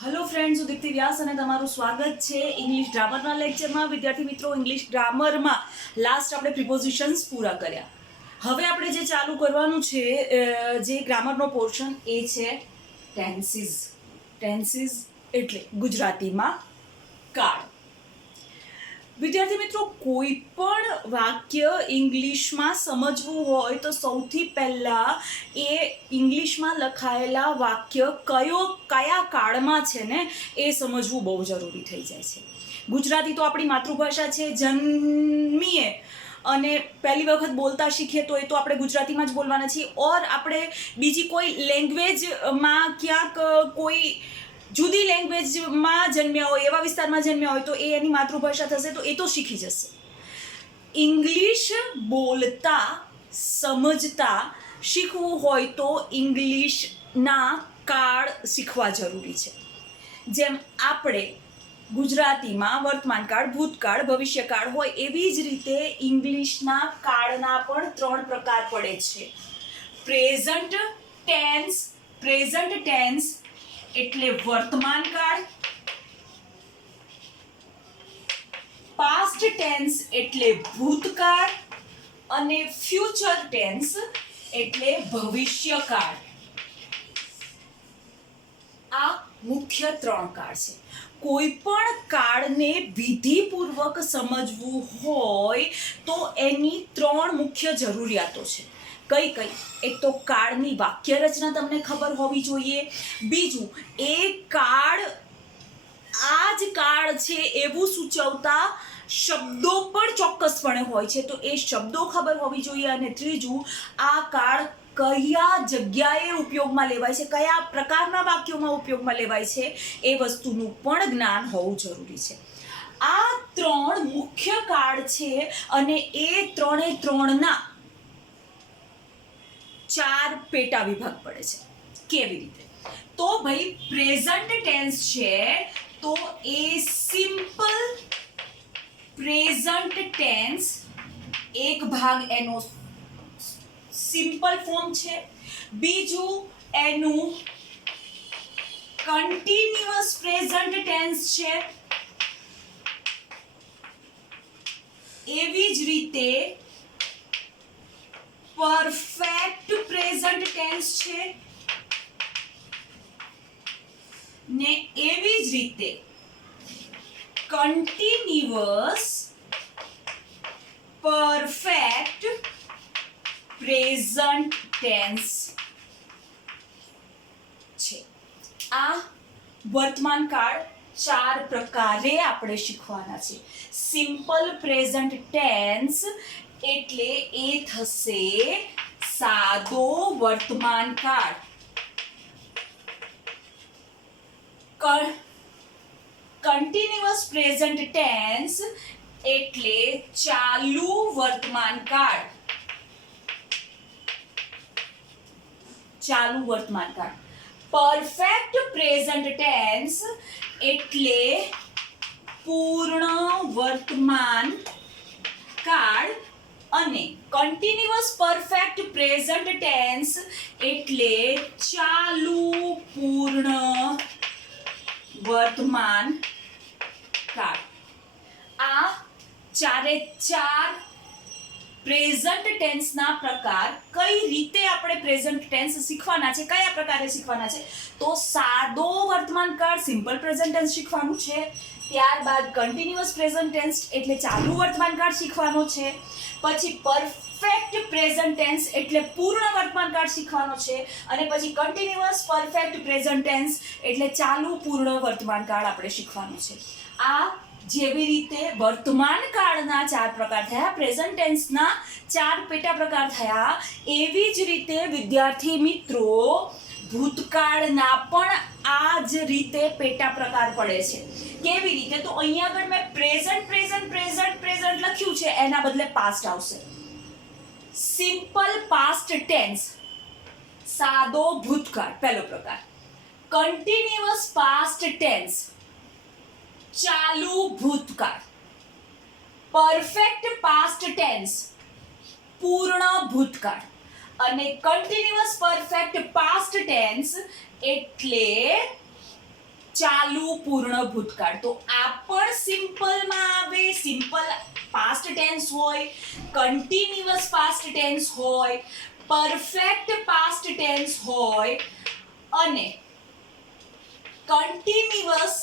Hello friends, હું દીપ્તિ વ્યાસ અને તમારું સ્વાગત છે ઇંગ્લિશ ગ્રામરના લેક્ચરમાં. વિદ્યાર્થી મિત્રો, ઇંગ્લિશ ગ્રામરમાં લાસ્ટ આપણે પ્રિપોઝિશન્સ પૂરા કર્યા. હવે આપણે જે ચાલુ કરવાનું છે, જે ગ્રામરનો પોર્શન એ છે ટેન્સીસ. ટેન્સીસ એટલે ગુજરાતીમાં કાળ. વિદ્યાર્થી મિત્રો, કોઈ પણ વાક્ય ઇંગ્લિશમાં સમજવું હોય તો સૌથી પહેલા એ ઇંગ્લિશમાં લખાયેલા વાક્ય કયા કાળમાં છે ને એ સમજવું બહુ જરૂરી થઈ જાય છે. ગુજરાતી તો આપણી માતૃભાષા છે. જન્મીએ અને પહેલી વખત બોલતા શીખીએ તો એ તો આપણે ગુજરાતીમાં જ બોલવાના છીએ. ઓર આપણે બીજી કોઈ લેંગ્વેજમાં ક્યાંક કોઈ જુદી લેંગ્વેજમાં જન્મ્યા હોય, એવા વિસ્તારમાં જન્મ્યા હોય તો એ એની માતૃભાષા થશે તો એ તો શીખી જશે. ઇંગ્લિશ બોલતા સમજતા શીખવું હોય તો ઇંગ્લિશના કાળ શીખવા જરૂરી છે. જેમ આપણે ગુજરાતીમાં વર્તમાનકાળ, ભૂતકાળ, ભવિષ્યકાળ હોય એવી જ રીતે ઇંગ્લિશના કાળના પણ 3 પ્રકાર પડે છે. પ્રેઝન્ટ ટેન્સ એટલે વર્તમાન કાળ, પાસ્ટ ટેન્સ એટલે ભૂતકાળ અને ફ્યુચર ટેન્સ એટલે ભવિષ્યકાળ. આ મુખ્ય 3 કાળ છે. કોઈ પણ કાળને વિધિપૂર્વક સમજવું હોય તો એની 3 મુખ્ય જરૂરિયાતો છે. કઈ એક તો કાળની વાક્ય રચના તમને ખબર હોવી જોઈએ. બીજું, એ કાળ આ જ કાળ છે એવું સૂચવતા શબ્દો પણ ચોક્કસપણે હોય છે તો એ શબ્દો ખબર હોવી જોઈએ. અને ત્રીજું, આ કાળ કયા જગ્યાએ ઉપયોગમાં લેવાય છે, કયા પ્રકારના વાક્યોમાં ઉપયોગમાં લેવાય છે એ વસ્તુનું પણ જ્ઞાન હોવું જરૂરી છે. આ 3 મુખ્ય કાળ છે અને એ 3ના 4 પેટા વિભાગ પડે છે. કેવી રીતે? તો ભાઈ, પ્રેઝન્ટ ટેન્સ છે તો એ સિમ્પલ પ્રેઝન્ટ ટેન્સ, એક ભાગ એનો સિમ્પલ ફોર્મ છે. બીજું એનું કન્ટિન્યુઅસ પ્રેઝન્ટ ટેન્સ છે. એવી જ રીતે પરફેક્ટ પ્રેઝન્ટ ટેન્સ છે ને એવી જ રીતે કન્ટિન્યુઅસ પરફેક્ટ પ્રેઝન્ટ ટેન્સ છે. આ વર્તમાન કાળ 4 પ્રકારે આપણે શીખવાના છે. સિમ્પલ પ્રેઝન્ટ ટેન્સ એટલે એ થશે સાદો વર્તમાન કાળ. કન્ટિન્યુઅસ પ્રેઝન્ટ ટેન્સ એટલે ચાલુ વર્તમાન કાળ. ચાલુ વર્તમાન કાળ. પરફેક્ટ પ્રેઝન્ટ ટેન્સ એટલે પૂર્ણ વર્તમાન કાળ. અને કન્ટિન્યુઅસ પરફેક્ટ પ્રેઝન્ટ ટેન્સ એટલે ચાલુ પૂર્ણ વર્તમાન કાળ. આ 4 પ્રેઝન્ટ ટેન્સના પ્રકાર. કઈ રીતે આપણે પ્રેઝન્ટ ટેન્સ શીખવાના છે, કયા પ્રકારે શીખવાના છે? તો સાદો વર્તમાન કાળ, સિમ્પલ પ્રેઝન્ટ ટેન્સ શીખવાનું છે. ત્યારબાદ કન્ટિન્યુઅસ પ્રેઝન્ટ ટેન્સ એટલે ચાલુ વર્તમાન કાળ શીખવાનો છે. પછી પરફેક્ટ પ્રેઝન્ટ ટેન્સ એટલે પૂર્ણ વર્તમાન કાળ શીખવાનો છે. અને પછી કન્ટિન્યુઅસ પરફેક્ટ પ્રેઝન્ટ ટેન્સ એટલે ચાલુ પૂર્ણ વર્તમાન કાળ આપણે શીખવાનો છે. આ જેવી રીતે વર્તમાન કાળના 4 પ્રકાર થયા, પ્રેઝન્ટ ટેન્સના 4 પેટા પ્રકાર થયા, એવી જ રીતે વિદ્યાર્થી મિત્રો ભૂતકાળના પણ આ જ રીતે પેટા પ્રકાર પડે છે. કેવી રીતે? તો અહીંયા આગળ મેં પ્રેઝન્ટ લખ્યું છે, એના બદલે પાસ્ટ આવશે. સિમ્પલ પાસ્ટ ટેન્સ, સાદો ભૂતકાળ પહેલો પ્રકાર. કન્ટિન્યુઅસ પાસ્ટ ટેન્સ, ચાલુ ભૂતકાળ. પરફેક્ટ પાસ્ટ ટેન્સ, પૂર્ણ ભૂતકાળ. અને કન્ટિન્યુઅસ પરફેક્ટ પાસ્ટ ટેન્સ એટલે ચાલુ પૂર્ણ ભૂતકાળ. તો આ પણ સિમ્પલમાં આવે. સિમ્પલ પાસ્ટ ટેન્સ હોય, કન્ટિન્યુઅસ પાસ્ટ ટેન્સ હોય, પરફેક્ટ પાસ્ટ ટેન્સ હોય અને કન્ટિન્યુઅસ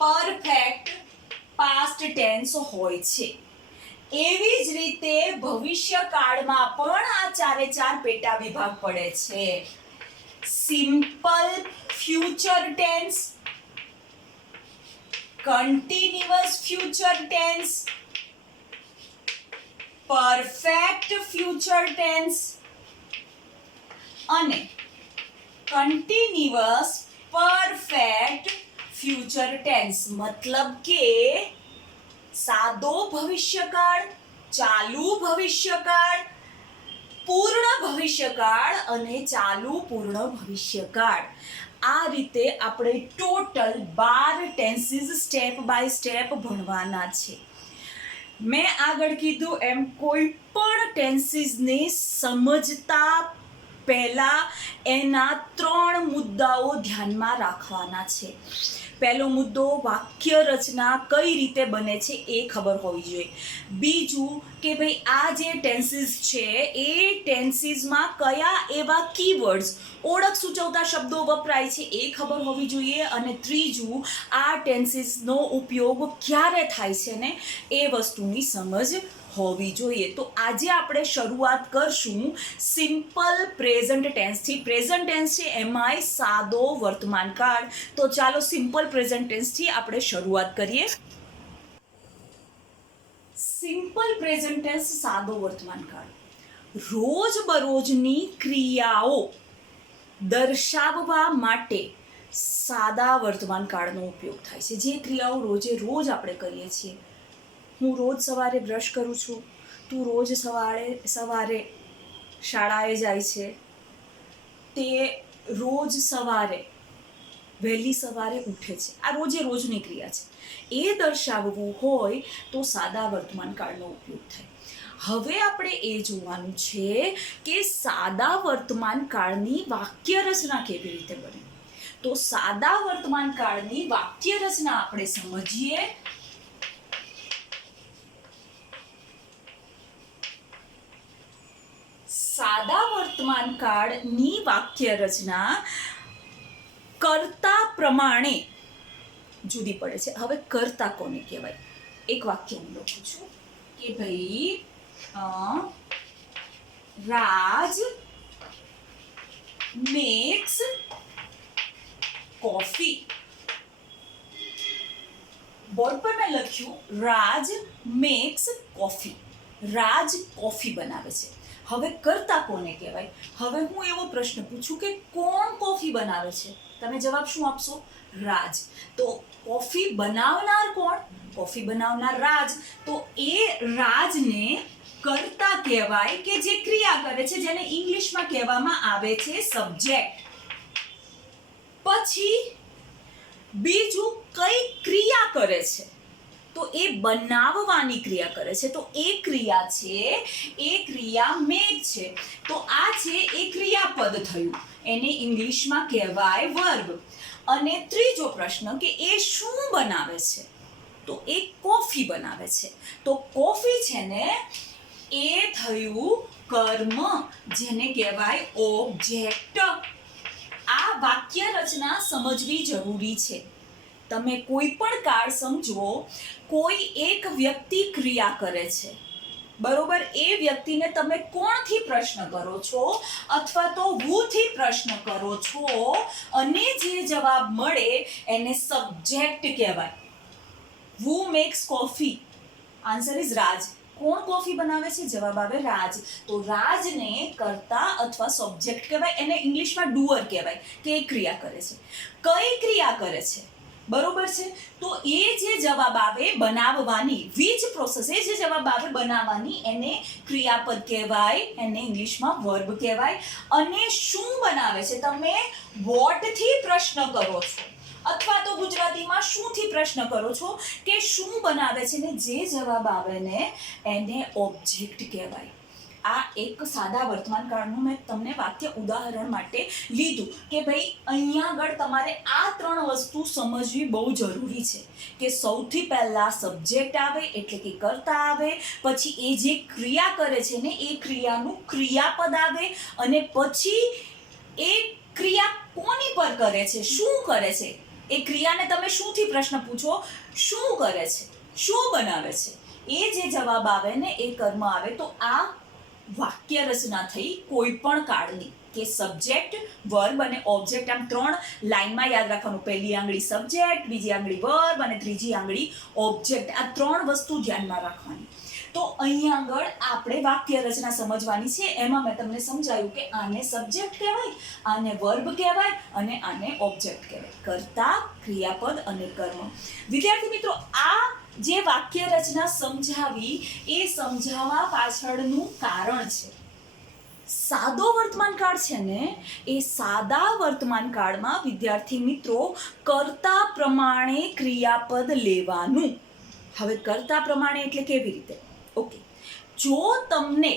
પરફેક્ટ પાસ્ટ ટેન્સ હોય છે. એવી જ રીતે ભવિષ્યકાળમાં પણ આ ચારે ચાર પેટા વિભાગ પડે છે. Simple future tense, continuous future tense, perfect future tense અને કન્ટિન્યુઅસ પરફેક્ટ ફ્યુચર ટેન્સ. મતલબ કે સાદો ભવિષ્યકાળ, ચાલુ ભવિષ્યકાળ, પૂર્ણ ભવિષ્યકાળ અને ચાલુ પૂર્ણ ભવિષ્યકાળ. આ રીતે આપણે total 12 tenses step by step ભણવાના છે. મેં આગળ કીધું એમ કોઈ પણ ટેન્સીસને સમજતા પહેલા એના 3 મુદ્દાઓ ધ્યાનમાં રાખવાના છે. પહેલો મુદ્દો, વાક્ય રચના કઈ રીતે બને છે એ ખબર હોવી જોઈએ. બીજું કે ભાઈ આ જે ટેન્સીસ છે એ ટેન્સીસમાં કયા એવા કીવર્ડ્સ, ઓળખ સૂચવતા શબ્દો વપરાય છે એ ખબર હોવી જોઈએ. અને ત્રીજું, આ ટેન્સીસનો ઉપયોગ ક્યારે થાય છે ને એ વસ્તુની સમજ હોવી જોઈએ. તો આજે આપણે શરૂઆત કરશું સિમ્પલ પ્રેઝન્ટ ટેન્સથી. પ્રેઝન્ટ ટેન્સ છે એમાંય સાદો વર્તમાન કાળ. તો ચાલો સિમ્પલ પ્રેઝન્ટ ટેન્સથી આપણે શરૂઆત કરીએ. સિમ્પલ પ્રેઝન્ટ ટેન્સ, સાદો વર્તમાન કાળ. રોજબરોજની ક્રિયાઓ દર્શાવવા માટે સાદા વર્તમાન કાળનો ઉપયોગ થાય છે. જે ક્રિયાઓ રોજે રોજ આપણે કરીએ છીએ. હું રોજ સવારે બ્રશ કરું છું, તું રોજ સવારે શાળાએ જાય છે, તે રોજ સવારે વહેલી સવારે ઉઠે છે. આ રોજે રોજની ક્રિયા છે. એ દર્શાવવું હોય તો સાદા વર્તમાન કાળનો ઉપયોગ થાય. હવે આપણે એ જોવાનું છે કે સાદા વર્તમાન કાળની વાક્ય રચના કેવી રીતે બને. તો સાદા વર્તમાન કાળની વાક્ય રચના આપણે સમજીએ. સાદા વર્તમાન કાળની વાક્ય રચના કર્તા પ્રમાણે જુદી પડે છે. હવે કર્તા કોને કહેવાય? એક વાક્ય હું લખું છું કે ભાઈ રાજ મેક્સ કોફી. બોર્ડ પર મેં લખ્યું રાજ મેક્સ કોફી. રાજ કોફી બનાવે છે. હવે કર્તા કોને કહેવાય? હવે હું એવો પ્રશ્ન પૂછું કે કોણ કોફી બનાવે છે? તમે જવાબ શું આપશો? રાજ. તો કોફી બનાવનાર કોણ? કોફી બનાવનાર રાજ. તો એ રાજને કર્તા કહેવાય કે જે ક્રિયા કરે છે, જેને ઇંગ્લિશમાં કહેવામાં આવે છે સબ્જેક્ટ. પછી બીજું કઈ ક્રિયા કરે છે? તો એ બનાવવાની ક્રિયા કરે છે. તો એ ક્રિયા છે, એ ક્રિયા મેક છે. તો આ છે એ ક્રિયાપદ થયું, એને ઇંગ્લિશમાં કહેવાય વર્બ. અને ત્રીજો પ્રશ્ન કે એ શું બનાવે છે? તો એ કોફી બનાવે છે. તો કોફી છે ને એ થયું કર્મ, જેને કહેવાય ઓબ્જેક્ટ. આ વાક્ય રચના સમજવી જરૂરી છે. તમે કોઈ પણ કાળ સમજો, કોઈ એક વ્યક્તિ ક્રિયા કરે છે, બરોબર? એ વ્યક્તિને તમે કોણથી પ્રશ્ન કરો છો અથવા તો હુથી પ્રશ્ન કરો છો અને જે જવાબ મળે એને સબ્જેક્ટ કહેવાય. હુ મેક્સ કોફી? આન્સર ઇઝ રાજ. કોણ કોફી બનાવે છે? જવાબ આવે રાજ. તો રાજને કર્તા અથવા સબ્જેક્ટ કહેવાય. એને ઇંગ્લિશમાં ડુઅર કહેવાય કે એ ક્રિયા કરે છે. કઈ ક્રિયા કરે છે? બરોબર છે. તો એ જે જવાબ આવે બનાવવાની, વિચ પ્રોસેસ, એ જે જવાબ આવે બનાવવાની, એને ક્રિયાપદ કહેવાય, એને ઇંગ્લિશમાં વર્બ કહેવાય. અને શું બનાવે છે? તમે વોટથી પ્રશ્ન કરો છો અથવા તો ગુજરાતીમાં શુંથી પ્રશ્ન કરો છો કે શું બનાવે છે, ને જે જવાબ આવે ને એને ઓબ્જેક્ટ કહેવાય. આ એક સાદા વર્તમાન કાળનું મેં તમને વાક્ય ઉદાહરણ માટે લીધું કે ભાઈ અહીંયા આગળ તમારે આ 3 વસ્તુ સમજવી બહુ જરૂરી છે કે સૌથી પહેલા સબ્જેક્ટ આવે એટલે કે કર્તા આવે, પછી એ જે ક્રિયા કરે છે ને એ ક્રિયાનું ક્રિયાપદ આવે, અને પછી એ ક્રિયા કોની પર કરે છે, શું કરે છે, એ ક્રિયાને તમે શુંથી પ્રશ્ન પૂછો, શું કરે છે, શું બનાવે છે, એ જે જવાબ આવે ને એ કર્મ આવે. તો આ વાક્ય રચના થઈ કોઈ પણ કાળની કે સબ્જેક્ટ, વર્બ અને ઓબ્જેક્ટ, આમ 3 લાઈનમાં યાદ રાખવાનું. પહેલી આંગળી સબ્જેક્ટ, બીજી આંગળી વર્બ અને ત્રીજી આંગળી ઓબ્જેક્ટ. આ 3 વસ્તુ ધ્યાનમાં રાખવાની. તો અહીંયા આગળ આપણે વાક્ય રચના સમજવાની છે. એમાં મેં તમને સમજાયું કે આને સબ્જેક્ટ કહેવાય, આને વર્બ કહેવાય અને આને ઓબ્જેક્ટ કહેવાય. કર્તા, ક્રિયાપદ અને કર્મ. વિદ્યાર્થી મિત્રો, આ જે વાક્ય રચના સમજાવી એ સમજાવવા પાછળનું કારણ છે. સાદો વર્તમાન કાળ છે ને, એ સાદા વર્તમાન કાળમાં વિદ્યાર્થી મિત્રો કર્તા પ્રમાણે ક્રિયાપદ લેવાનું. હવે કર્તા પ્રમાણે એટલે કેવી રીતે? ઓકે, જો તમને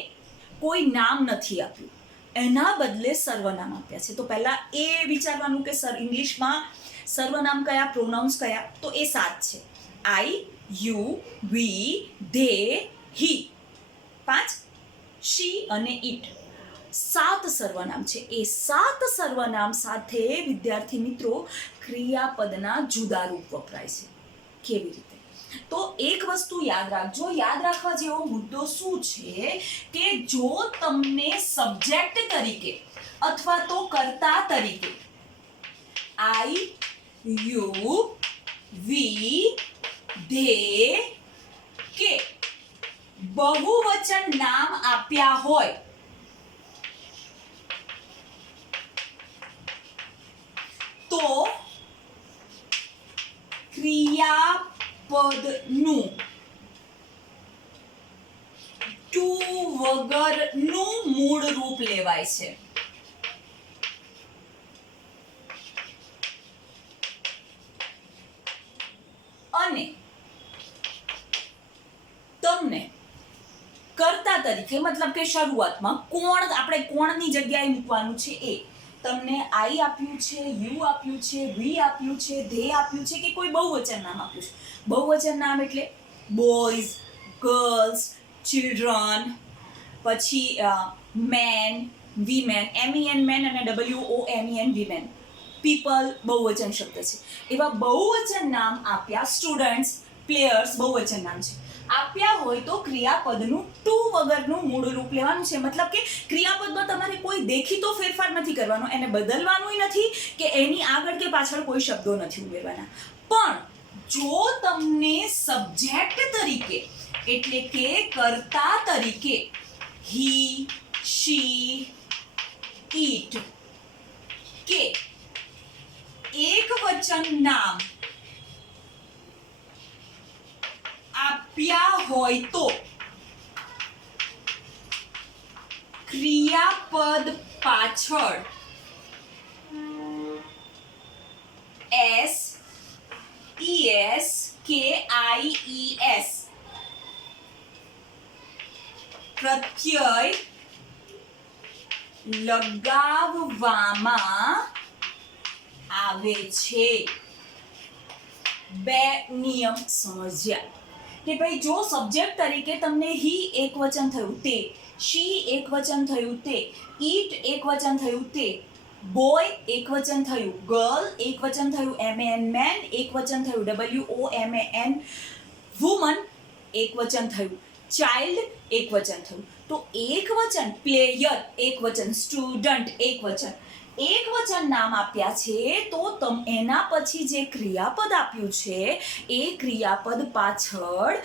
કોઈ નામ નથી આપ્યું, એના બદલે સર્વનામ આપ્યા છે, તો પહેલા એ વિચારવાનું કે સર ઇંગ્લિશમાં સર્વનામ કયા, પ્રોનાઉન્સ કયા? તો એ 7 છે. આઈ, યુ, વી, ધે, હી. 5 શી અને ઇટ. 7 સર્વનામ છે. એ 7 સર્વનામ સાથે વિદ્યાર્થી મિત્રો ક્રિયાપદના જુદા રૂપ વપરાય છે. કેવી રીતે? તો એક વસ્તુ યાદ રાખજો. યાદ રાખવા જેવો મુદ્દો શું છે કે જો તમને સબ્જેક્ટ તરીકે અથવા તો કર્તા તરીકે આઈ, યુ, વી, ધે કે બહુવચન નામ આપ્યા હોય તો ક્રિયાપદનું ટુ વગરનું મૂળ રૂપ લેવાય છે. અને તમને કર્તા તરીકે મતલબ કે શરૂઆતમાં કોણ, આપણે કોણની જગ્યાએ મૂકવાનું છે એ. તમને આઈ આપ્યું છે, યુ આપ્યું છે, વી આપ્યું છે, ધે આપ્યું છે કે કોઈ બહુવચન નામ આપ્યું છે. બહુવચન નામ એટલે બોયઝ, ગર્લ્સ, ચિલ્ડ્રન, પછી મેન, વીમેન, MEN મેન અને WOMEN વીમેન. પીપલ બહુવચન શબ્દ છે. એવા બહુવચન નામ આપ્યા. સ્ટુડન્ટ્સ, પ્લેયર્સ બહુવચન નામ છે. આપ્યા હોય તો ક્રિયાપદનું ટુ વગરનું મૂળ રૂપ લેવાનું છે. મતલબ કે ક્રિયાપદમાં તમારે કોઈ દેખીતો ફેરફાર નથી કરવાનો, એને બદલવાનું નથી કે એની આગળ કે પાછળ કોઈ શબ્દો નથી ઉમેરવાના. પણ જો તમને સબ્જેક્ટ તરીકે એટલે કે કર્તા તરીકે હી, શી, ઇટ કે એક વચન નામ આપ્યા હોય તો ક્રિયાપદ પાછળ SES કે IES પ્રત્યય લગાવવામાં આવે છે. 2 નિયમ સમજ્યા કે ભાઈ જો સબ્જેક્ટ તરીકે તમને હી એકવચન થયું તે, શી એકવચન થયું તે, ઈટ એકવચન થયું તે, બોય એકવચન થયું, ગર્લ એકવચન થયું, MEN મેન એકવચન થયું, WOMAN વુમન એકવચન થયું, ચાઇલ્ડ એકવચન થયું. તો એકવચન પ્લેયર એકવચન, સ્ટુડન્ટ એકવચન, એકવચન નામ આપ્યા છે તો એના પછી જે ક્રિયાપદ આપ્યું છે એ ક્રિયાપદ પાછળ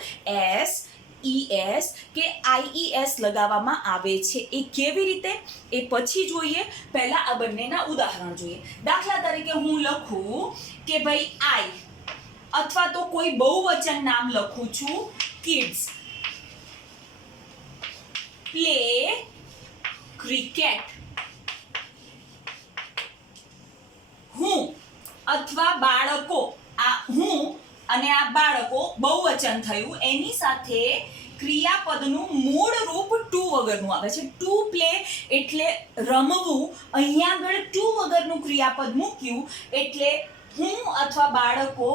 SES કે IES લગાવવામાં આવે છે. એ કેવી રીતે એ પછી જોઈએ. પહેલા આ બંનેના ઉદાહરણ જોઈએ. દાખલા તરીકે હું લખું કે ભાઈ આઈ, અથવા તો કોઈ બહુવચન નામ લખું છું કિડ્સ, પ્લે ક્રિકેટ. હું અથવા બાળકો, આ હું અને આ બાળકો બહુવચન થયું, એની સાથે ક્રિયાપદનું મૂળ રૂપ ટુ વગરનું આવે છે. ટુ પ્લે એટલે રમવું. અહીંયા આગળ ટુ વગરનું ક્રિયાપદ મૂક્યું એટલે હું અથવા બાળકો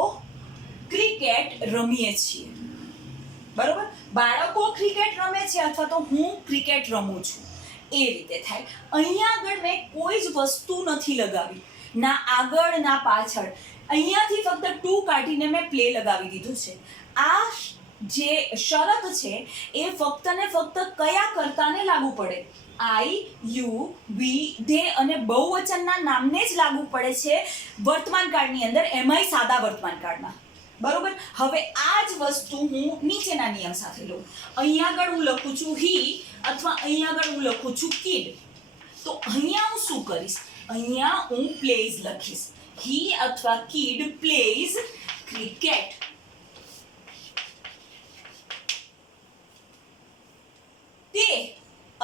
ક્રિકેટ રમીએ છીએ. બરોબર, બાળકો ક્રિકેટ રમે છે અથવા તો હું ક્રિકેટ રમું છું, એ રીતે થાય. અહીંયા આગળ મેં કોઈ જ વસ્તુ નથી લગાવી, ના આગળ ના પાછળ. અહીંયાથી ફક્ત ટુ કાઢીને મેં પ્લે લગાવી દીધું છે. આ જે શરત છે એ ફક્ત ને ફક્ત કયા કર્તાને લાગુ પડે? આઈ, યુ, વી, ધે અને બહુવચનના નામને જ લાગુ પડે છે વર્તમાન કાળની અંદર, એમાંય સાદા વર્તમાન કાળમાં. બરોબર, હવે આ જ વસ્તુ હું નીચેના નિયમ સાથે લઉં. અહીંયા આગળ હું લખું છું હી અથવા અહીંયા આગળ હું લખું છું કિડ. તો અહીંયા હું શું કરીશ? અહીંયા હું પ્લેઝ લખીશ. હી અથવા કિડ પ્લેઝ ક્રિકેટ. તે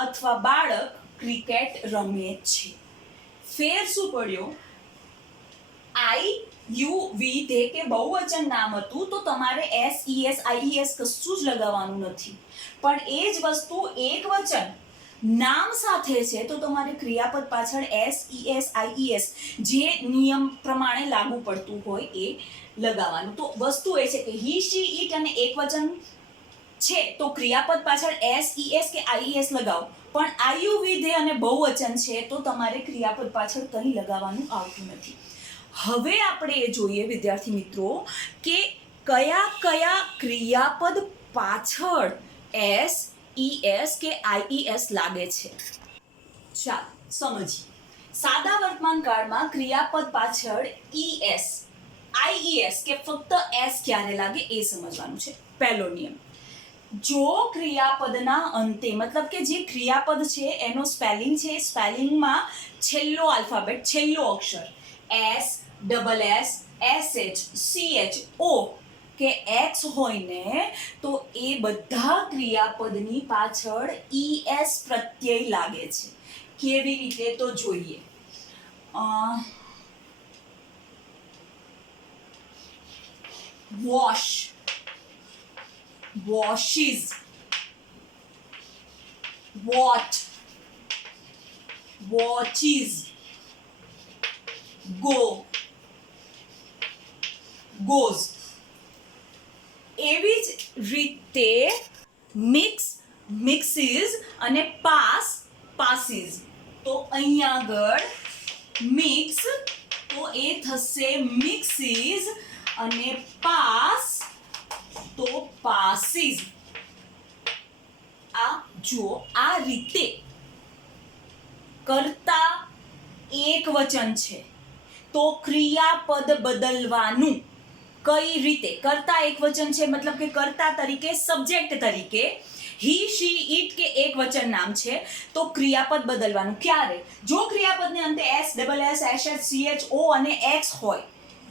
અથવા બાળક ક્રિકેટ રમે છે. ફેર શું પડ્યો? આઈ, યુ, વી, ધે કે બહુવચન નામ હતું તો તમારે એસ, ઈ, એસ, આઈ, એસ કશું જ લગાવવાનું નથી. પણ એ જ વસ્તુ એક વચન નામ સાથે છે તો તમારે ક્રિયાપદ પાછળ એસ, ઈ, એસ, આઈ, એસ જે નિયમ પ્રમાણે લાગુ પડતું હોય એ લગાવવાનું. તો વસ્તુ એ છે કે હી, શી, ઇટ અને એક વચન છે તો ક્રિયાપદ પાછળ એસ, ઈ, એસ કે આઈ, એસ લગાવો. પણ આઈ, યુ, વી, ધે અને બહુવચન છે તો તમારે ક્રિયાપદ પાછળ કંઈ લગાવવાનું આવતું નથી. હવે આપણે એ જોઈએ વિદ્યાર્થી મિત્રો કે કયા કયા ક્રિયાપદ પાછળ એસ, ઈ, એસ કે આઈ, એસ લાગે છે. ચાલો સમજીએ. સાદા વર્તમાન કાળમાં ક્રિયાપદ પાછળ ઈ, એસ, આઈ, એસ કે ફક્ત એસ ક્યારે લાગે એ સમજવાનું છે. પહેલો નિયમ, જો ક્રિયાપદના અંતે મતલબ કે જે ક્રિયાપદ છે એનો સ્પેલિંગ છે, સ્પેલિંગમાં છેલ્લો આલ્ફાબેટ, છેલ્લો અક્ષર S, double S, S H, C H, O કે એક્સ હોય ને તો એ બધા ક્રિયાપદની પાછળ ઈ એસ પ્રત્યય લાગે છે. કેવી રીતે તો જોઈએ. Wash, washes, watch, watches, go, goes. એવી જ રીતે મિક્સ, મિક્સીસ અને પાસ, પાસીસ. તો અહીંયા આગળ મિક્સ તો એ થશે મિક્સીસ અને પાસ તો પાસીસ. આ જુઓ, આ રીતે કરતા એક વચન છે તો ક્રિયાપદ બદલવાનું કઈ રીતે? કરતા એક વચન છે મતલબ કે કરતા તરીકે, સબ્જેક્ટ તરીકે હી, શી, ઇટ કે એક વચન નામ છે તો ક્રિયાપદ બદલવાનું ક્યારે? જો ક્રિયાપદને અંતે S, double S, S H, C H, O અને એક્સ હોય,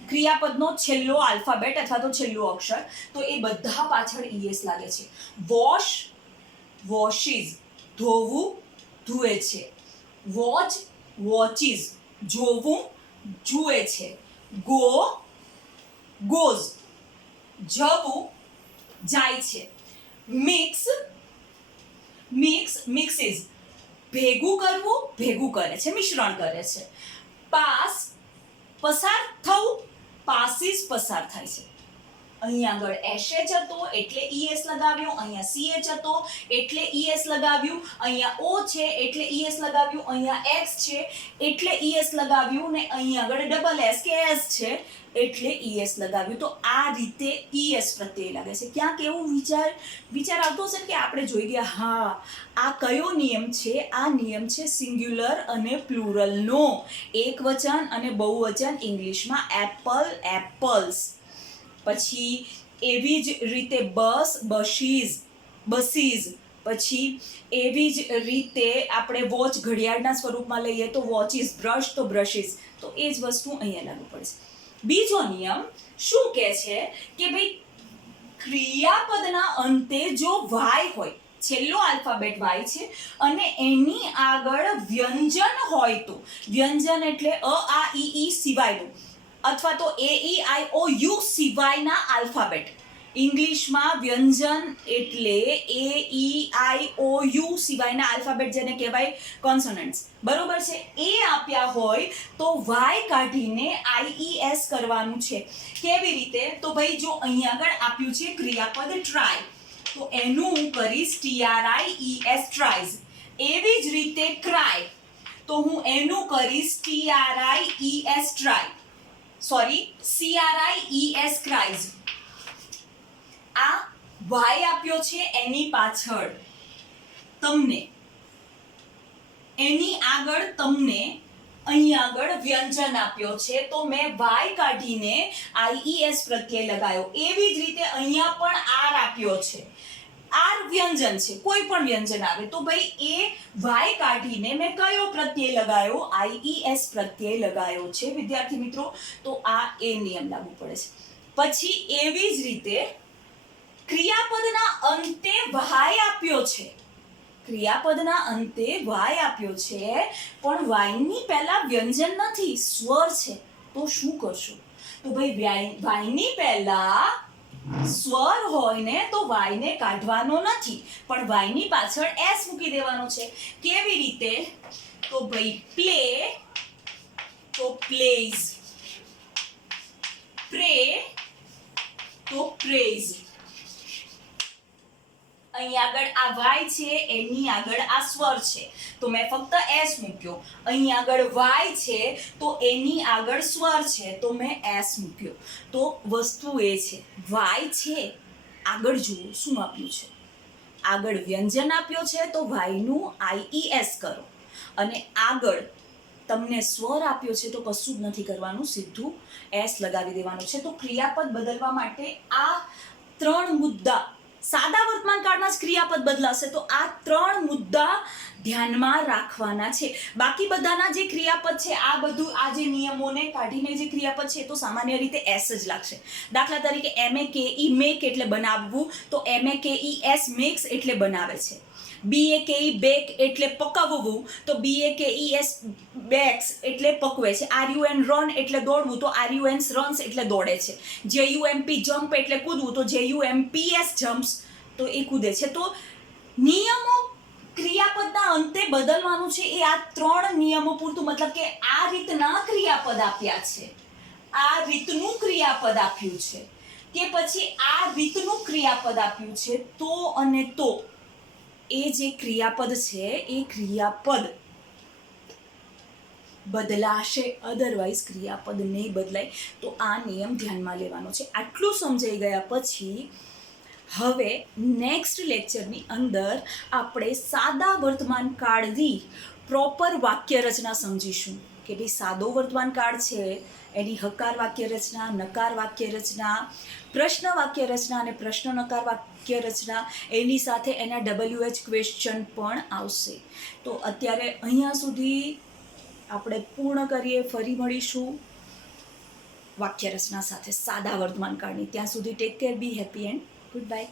ક્રિયાપદનો છેલ્લો આલ્ફાબેટ અથવા તો છેલ્લો અક્ષર, તો એ બધા પાછળ ઈએસ લાગે છે. વોશ, વોશિસ, ધોવું, ધુએ છે. વોચ, વોચિસ, જોવું, જુએ છે. ગો, ગોઝ, જવું, જાય છે. મિક્સ, મિક્સ, મિક્સીસ, ભેગું કરવું, ભેગું કરે છે, મિશ્રણ કરે છે. પાસ, પસાર થવું, પાસીસ પસાર થાય છે. અહીંયા આગળ એસએચ હતો એટલે ઈએસ લગાવ્યું, અહીંયા સીએચ હતો એટલે ઈએસ લગાવ્યું, અહીંયા ઓ છે એટલે ઈએસ લગાવ્યું, અહીંયા એક્સ છે એટલે ઈએસ લગાવ્યું ને અહીંયા આગળ ડબલ એસ કે એસ છે એટલે ઈએસ લગાવ્યું. તો આ રીતે ઈએસ પ્રત્યય લાગે છે. ક્યાંક એવું વિચાર આવતો હશે કે આપણે જોઈ ગયા, હા આ કયો નિયમ છે? આ નિયમ છે સિંગ્યુલર અને પ્લુરલનો. એક વચન અને બહુવચન ઇંગ્લિશમાં એપલ, એપલ્સ. પછી એવી જ રીતે બસ, બશીઝ, બસીઝ. પછી એવી જ રીતે આપણે વોચ ઘડિયાળના સ્વરૂપમાં લઈએ તો વોચિસ, બ્રશ તો બ્રશિસ. તો એ જ વસ્તુ અહીંયા લાગુ પડશે. બીજો નિયમ શું કહે છે કે ભાઈ ક્રિયાપદના અંતે જો વાય હોય, છેલ્લો આલ્ફાબેટ વાય છે અને એની આગળ વ્યંજન હોય તો, વ્યંજન એટલે અ, આ, ઈ સિવાયનું અથવા તો એ, ઈ, આઈ, ઓ, યુ સિવાયના આલ્ફાબેટ, ઇંગ્લિશમાં વ્યંજન એટલે AEIOU સિવાયના આલ્ફાબેટ જેને કહેવાય કોન્સોનન્ટ્સ, બરોબર છે. એ આપ્યા હોય તો વાય કાઢીને IES કરવાનું છે. કેવી રીતે? તો ભાઈ જો અહીં આગળ આપ્યું છે ક્રિયાપદ ટ્રાય, તો એનું હું કરીશ TRIES ટ્રાઇઝ. એવી જ રીતે ક્રાય, તો હું એનું કરીશ TRIES try, sorry CRIES cries. આ વાય આપ્યો છે, એની પાછળ તમને, એની આગળ તમને અહીં આગળ વ્યંજન આપ્યો છે, તો મેં વાય કાઢીને IES પ્રત્યય લગાવ્યો. એવી જ રીતે અહીંયા પણ આર આપ્યો છે, આર વ્યંજન છે, કોઈ પણ વ્યંજન આવે તો ભાઈ એ વાય કાઢીને મેં કયો પ્રત્યય લગાવ્યો? IES પ્રત્યય લગાવ્યો છે વિદ્યાર્થી મિત્રો. તો આ એ નિયમ લાગુ પડે છે. પછી એવી જ રીતે ક્રિયાપદના અંતે વાય આપ્યો છે, ક્રિયાપદના અંતે વાય આપ્યો છે, પણ વાયની પહેલા વ્યંજન નથી, સ્વર છે. તો શું કરશો? તો ભાઈ વાયની પહેલા સ્વર હોય ને તો વાયને કાઢવાનો નથી, પણ વાયની પાછળ એસ મૂકી દેવાનો છે. કેવી રીતે? તો ભાઈ પ્લે તો પ્લેઝ, પ્રે તો પ્રેઝ. અહીં આગળ આ વાય છે, એની આગળ આ સ્વર છે, તો મેં ફક્ત એસ મૂક્યો. અહીં આગળ વાય છે તો એની આગળ સ્વર છે, તો મેં એસ મૂક્યો. તો વસ્તુ એ છે, વાય છે, આગળ જુઓ શું આપ્યું છે, આગળ વ્યંજન આપ્યો છે તો વાયનું IES કરો, અને આગળ તમને સ્વર આપ્યો છે તો કશું જ નથી કરવાનું, સીધું એસ લગાવી દેવાનું છે. તો ક્રિયાપદ બદલવા માટે આ 3 મુદ્દા, સાદા વર્તમાન કાળમાં જ ક્રિયાપદ બદલાશે, તો આ 3 મુદ્દા ધ્યાનમાં રાખવાના છે. બાકી બધાના જે ક્રિયાપદ છે, આ બધું આ જે નિયમોને કાઢીને જે ક્રિયાપદ છે તો સામાન્ય રીતે એસ જ લાગશે. દાખલા તરીકે MAKE મેક એટલે બનાવવું, તો MAKES મેક્સ એટલે બનાવે છે. BAKE બેક એટલે પકવવું, તો BAKES બેક્સ એટલે પકવે છે. RUN રન એટલે દોડવું, તો RUNs રન્સ એટલે દોડે છે. JUMP જમ્પ એટલે કૂદવું, તો JUMPS જમ્પ્સ તો એ કૂદે છે. તો નિયમો ક્રિયાપદના અંતે બદલવાનું છે, એ આ 3 નિયમો પૂરતું, મતલબ કે આ રીતના ક્રિયાપદ આપ્યા છે, આ રીતનું ક્રિયાપદ આપ્યું છે, કે પછી આ રીતનું ક્રિયાપદ આપ્યું છે, તો અને તો એ જે ક્રિયાપદ છે એ ક્રિયાપદ બદલાશે, અધરવાઇઝ ક્રિયાપદ નહીં બદલાય. તો આ નિયમ ધ્યાનમાં લેવાનો છે. આટલું સમજાઈ ગયા પછી હવે નેક્સ્ટ લેક્ચરની અંદર આપણે સાદા વર્તમાન કાળની પ્રોપર વાક્ય રચના સમજીશું, કે ભાઈ સાદો વર્તમાન કાળ છે એની હકાર વાક્ય રચના, નકાર વાક્ય રચના, પ્રશ્ન વાક્ય રચના અને પ્રશ્ન નકાર વાક્ય રચના, એની સાથે એના WH ક્વેશ્ચન પણ આવશે. તો અત્યારે અહીંયા સુધી આપણે પૂર્ણ કરીએ, ફરી મળીશું વાક્ય રચના સાથે સાદા વર્તમાન કાળની. ત્યાં સુધી take care, B happy and good bye.